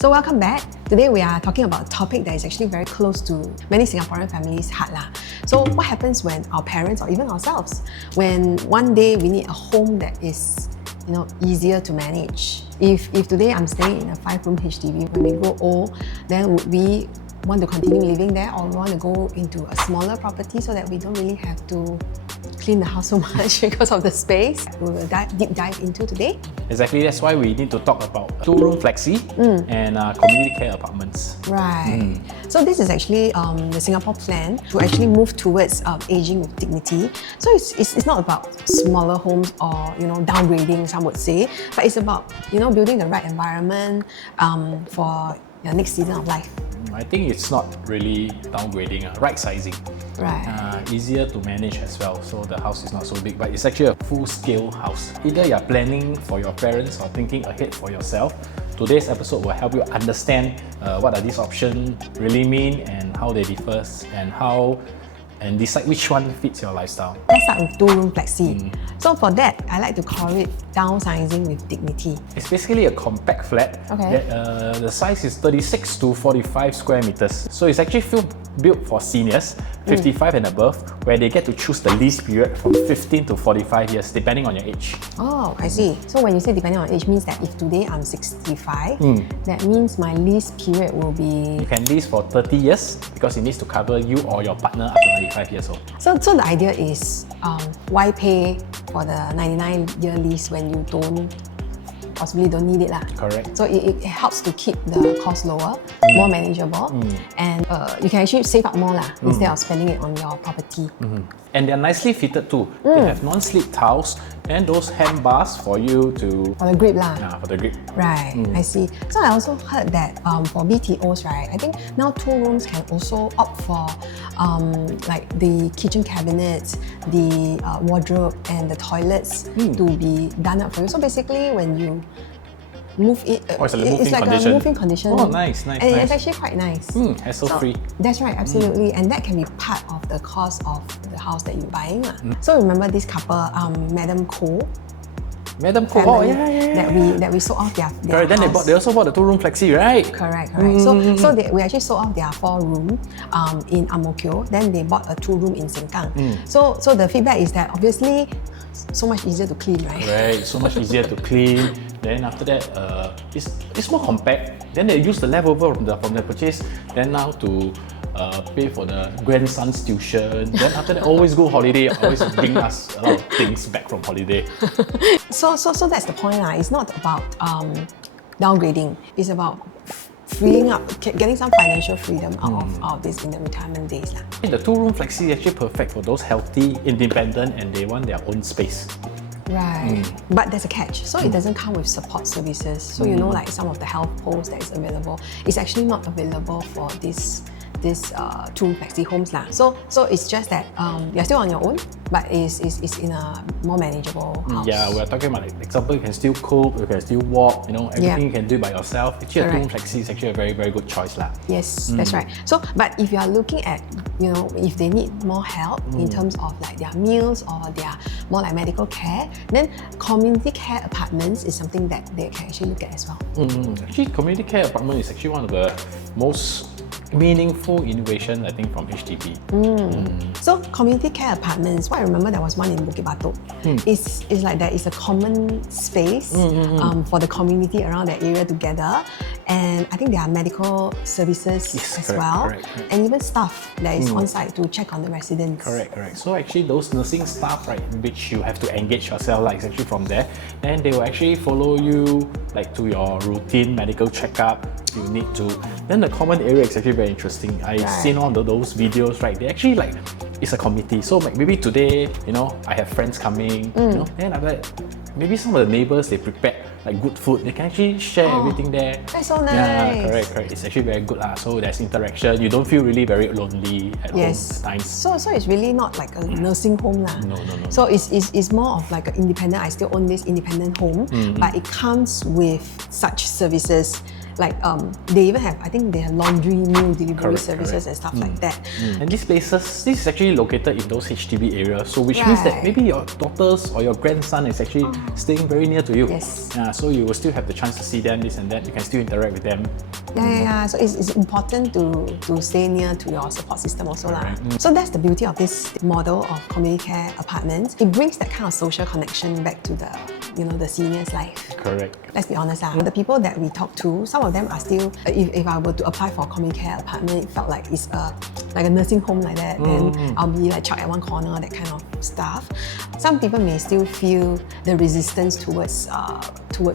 So welcome back. Today we are talking about a topic that is actually very close to many Singaporean families' heart lah. So what happens when our parents or even ourselves, when one day we need a home that is, easier to manage? If today I'm staying in a 5-room HDB, when we grow old, then would we want to continue living there or want to go into a smaller property so that we don't really have to clean the house so much because of the space? We will deep dive into today. Exactly, that's why we need to talk about 2-room flexi and community care apartments. Right. So this is actually the Singapore plan to actually move towards aging with dignity. So it's not about smaller homes or downgrading, some would say, but it's about building the right environment for your next season of life. I think it's not really downgrading, right sizing. Right. Easier to manage as well, so the house is not so big, but it's actually a full-scale house. Either you're planning for your parents or thinking ahead for yourself. Today's episode will help you understand what are these options really mean and how they differ and decide which one fits your lifestyle. Let's start with 2-room flexi. So for that, I like to call it downsizing with dignity. It's basically a compact flat. Okay. That, the size is 36 to 45 square meters. So it's actually built for seniors, 55 and above, where they get to choose the lease period from 15 to 45 years, depending on your age. Oh, I see. So when you say depending on age, means that if today I'm 65, that means my lease period will be... You can lease for 30 years because it needs to cover you or your partner up to 95 years old. So the idea is, why pay for the 99-year lease when you possibly don't need it lah. Correct. So it helps to keep the cost lower, more manageable, and you can actually save up more lah instead of spending it on your property. And they're nicely fitted too. They have non-slip tiles and those handbars for you to... For the grip lah. Yeah, for the grip. Right, I see. So I also heard that for BTOs, right, I think now 2 rooms can also opt for like the kitchen cabinets, the wardrobe and the toilets to be done up for you. So basically when you move it, it's like condition. a moving condition. Oh, nice. And it's actually quite nice. Hassle-free. That's right, absolutely. And that can be part of the cost of the house that you're buying. So remember this couple, Madam Koh? Madam Koh, oh yeah. That we sold off their correct. Then house. they also bought the 2-room flexi, right? Correct. So we actually sold off their 4-room in Ang Mo Kio. Then they bought a 2-room in Sengkang. So the feedback is that obviously so much easier to clean, right? Right, so much easier to clean. Then after that, it's more compact. Then they use the leftover from the purchase. Then now to pay for the grandson's tuition. Then after that, always go holiday. Always bring us a lot of things back from holiday. So that's the point lah. It's not about downgrading. It's about freeing up, getting some financial freedom out of this in the retirement days lah. The 2-room flexi is actually perfect for those healthy, independent, and they want their own space. Right. But there's a catch. So it doesn't come with support services. So like some of the health posts that is available, it's actually not available for this 2-room flexi homes lah. So it's just that you're still on your own, but it's in a more manageable house. Yeah, we're talking about, like, example, you can still cook, you can still walk, everything you can do by yourself. Actually, a 2-room flexi is actually a very, very good choice lah. Yes, that's right. So, but if you are looking at, if they need more help in terms of like their meals or their more like medical care, then community care apartments is something that they can actually look at as well. Actually, community care apartment is actually one of the most meaningful innovation, I think, from HDB. So community care apartments, what I remember, there was one in Bukit Batok. It's like there is a common space for the community around that area together, and I think there are medical services as well, and even staff that is on site to check on the residents. Correct. So actually those nursing staff, right, which you have to engage yourself, like, it's actually from there, and they will actually follow you like to your routine medical checkup you need to. Then the common area is actually very interesting. I've seen all those videos, right? They actually like, it's a committee. So like maybe today, I have friends coming, then after that, maybe some of the neighbors, they prepare like good food. They can actually share everything there. That's so nice. Yeah, correct. It's actually very good. So there's interaction. You don't feel really very lonely at home at times. So it's really not like a nursing home lah. No. So it's more of like an independent, I still own this independent home, but it comes with such services Like they even have, I think they have laundry, meal delivery services and stuff like that. And these places, this is actually located in those HDB areas, so which means that maybe your daughters or your grandson is actually staying very near to you. Yes. So you will still have the chance to see them, this and that. You can still interact with them. So it's important to stay near to your support system also lah. So that's the beauty of this model of community care apartments. It brings that kind of social connection back to the the senior's life. Correct. Let's be honest, the people that we talk to, some of them are still, if I were to apply for a community care apartment, it felt like it's like a nursing home like that, then I'll be like chucked at one corner, that kind of stuff. Some people may still feel the resistance towards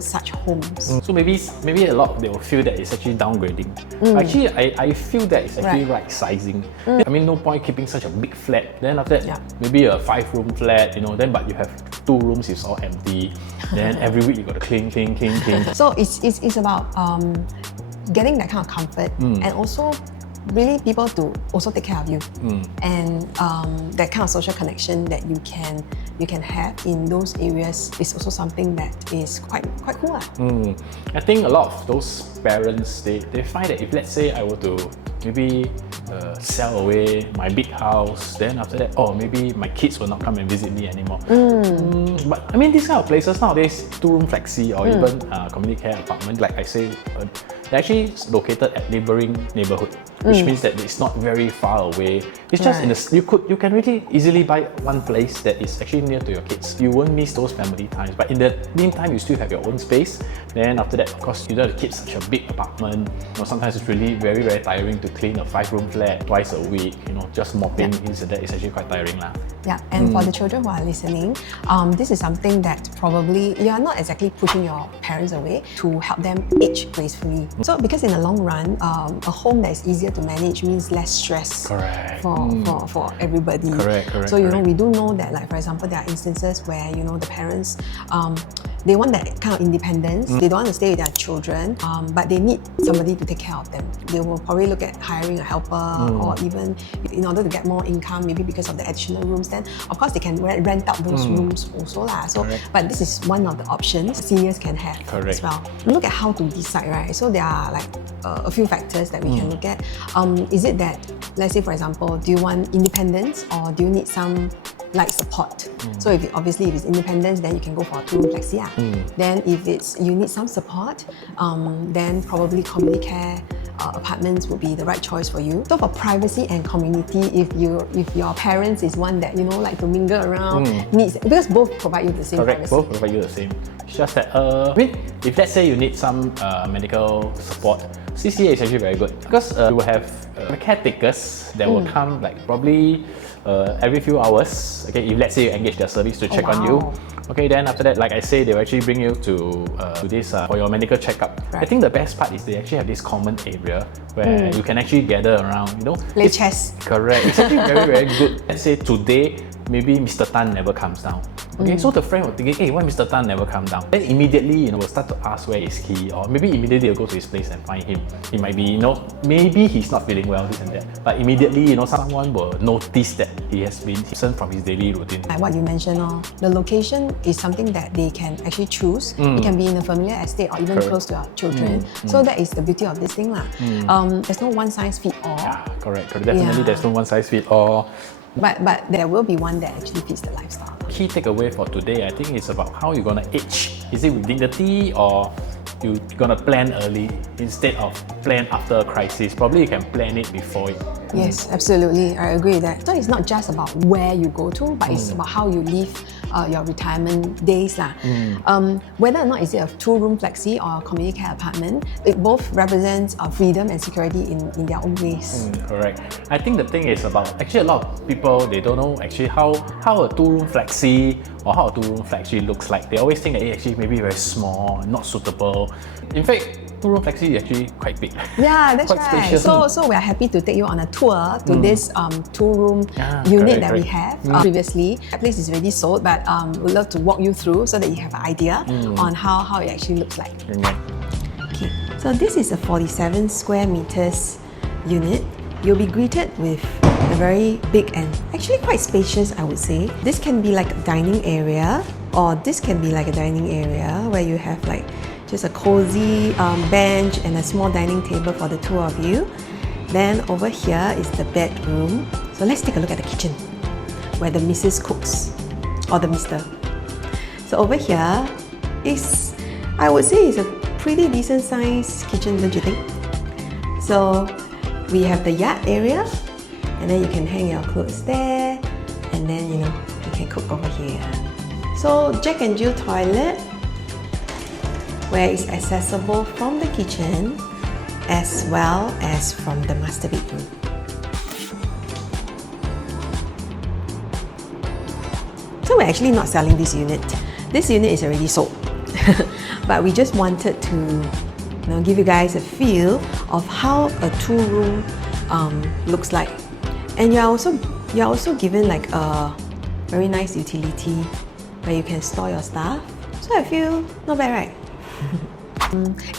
such homes. So maybe a lot they will feel that it's actually downgrading. Actually, I feel that it's actually right sizing. I mean, no point keeping such a big flat. Then after that, maybe a 5-room flat, then but you have 2 rooms, it's all empty. Then every week you got to clean. So it's about getting that kind of comfort and also really people to also take care of you and that kind of social connection that you can have in those areas is also something that is quite cool. I think a lot of those parents they find that if let's say I were to maybe sell away my big house, then after that, maybe my kids will not come and visit me anymore. But I mean, these kind of places nowadays, 2-room flexi or even community care apartment, like I say, they're actually located at neighboring neighborhood, which means that it's not very far away. It's just in you can really easily buy one place that is actually near to your kids. You won't miss those family times, but in the meantime, you still have your own space. Then after that, of course, you don't have to keep such a big apartment. Sometimes it's really very, very tiring to clean a 5-room flat twice a week. Just mopping this and that is actually quite tiring lah. Yeah, and for the children who are listening, this is something that probably you are not exactly pushing your parents away to help them age gracefully. So because in the long run, a home that is easier to manage means less stress for everybody. Correct. So we do know that, like for example, there are instances where the parents they want that kind of independence. They don't want to stay with their children, but they need somebody to take care of them. They will probably look at hiring a helper or even in order to get more income, maybe because of the additional rooms, then of course they can rent out those rooms also lah. So, but this is one of the options seniors can have as well. Look at how to decide, right? So there are like a few factors that we can look at. Is it that, let's say for example, do you want independence or do you need some like support? So if it's independence, then you can go for a 2-room flexi. Then if you need some support, then probably community care apartments would be the right choice for you. So for privacy and community, if your parents is one that like to mingle around, needs, because both provide you the same privacy. Both provide you the same. It's just that if let's say you need some medical support, CCA is actually very good because you will have caretakers that will come like probably every few hours. Okay, if let's say you engage their service to check on you. Okay, then after that, like I say, they will actually bring you to this for your medical checkup. I think the best part is they actually have this common area where you can actually gather around, play chess. Correct. It's actually very, very good. Let's say today, maybe Mr. Tan never comes down. Okay, so the friend will think, hey, why Mr. Tan never come down? Then immediately, we'll start to ask where is he, or maybe immediately they'll go to his place and find him. He might be, maybe he's not feeling well, this and that. But immediately, someone will notice that he has been absent from his daily routine. Like what you mentioned, the location is something that they can actually choose. It can be in a familiar estate or even close to our children. So that is the beauty of this thing lah. There's no one size fit all. Yeah, correct. Definitely, there's no one size fit all. But there will be one that actually fits the lifestyle. Key takeaway for today, I think, is about how you're gonna age. Is it with dignity or you're gonna plan early instead of plan after a crisis? Probably you can plan it before it. Yes, absolutely. I agree with that. So it's not just about where you go to, but it's about how you live your retirement days lah. Whether or not is it a 2-room flexi or a community care apartment, it both represents freedom and security in their own ways. Correct. I think the thing is about actually a lot of people, they don't know actually how a 2-room flexi or how a 2-room flat actually looks like. They always think that it actually maybe very small, not suitable. In fact, 2-room flexi is actually quite big. Yeah, that's quite right. Spacious. So we are happy to take you on a tour to this 2-room unit that we have previously. That place is already sold, but we'd love to walk you through so that you have an idea on how it actually looks like. Okay, so this is a 47 square meters unit. You'll be greeted with a very big and actually quite spacious, I would say. This can be like a dining area, or this can be like a dining area where you have like just a cozy bench and a small dining table for the two of you. Then over here is the bedroom. So let's take a look at the kitchen where the Mrs. cooks, or the Mr. So over here is, I would say, is a pretty decent sized kitchen, don't you think? So we have the yard area, and then you can hang your clothes there, and then you can cook over here. So Jack and Jill toilet, where it's accessible from the kitchen as well as from the master bedroom. So we're actually not selling this unit. This unit is already sold. But we just wanted to give you guys a feel of how a two-room looks like. And you're also given like a very nice utility where you can store your stuff. So I feel not bad, right?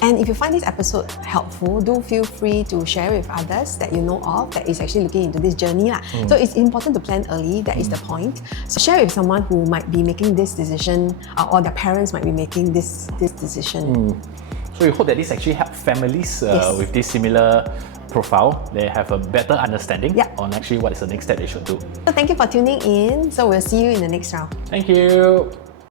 And if you find this episode helpful, do feel free to share with others that you know of that is actually looking into this journey. So it's important to plan early, that is the point. So share with someone who might be making this decision, or their parents might be making this decision. So we hope that this actually helps families with this similar profile. They have a better understanding on actually what is the next step they should do. So thank you for tuning in. So we'll see you in the next round. Thank you.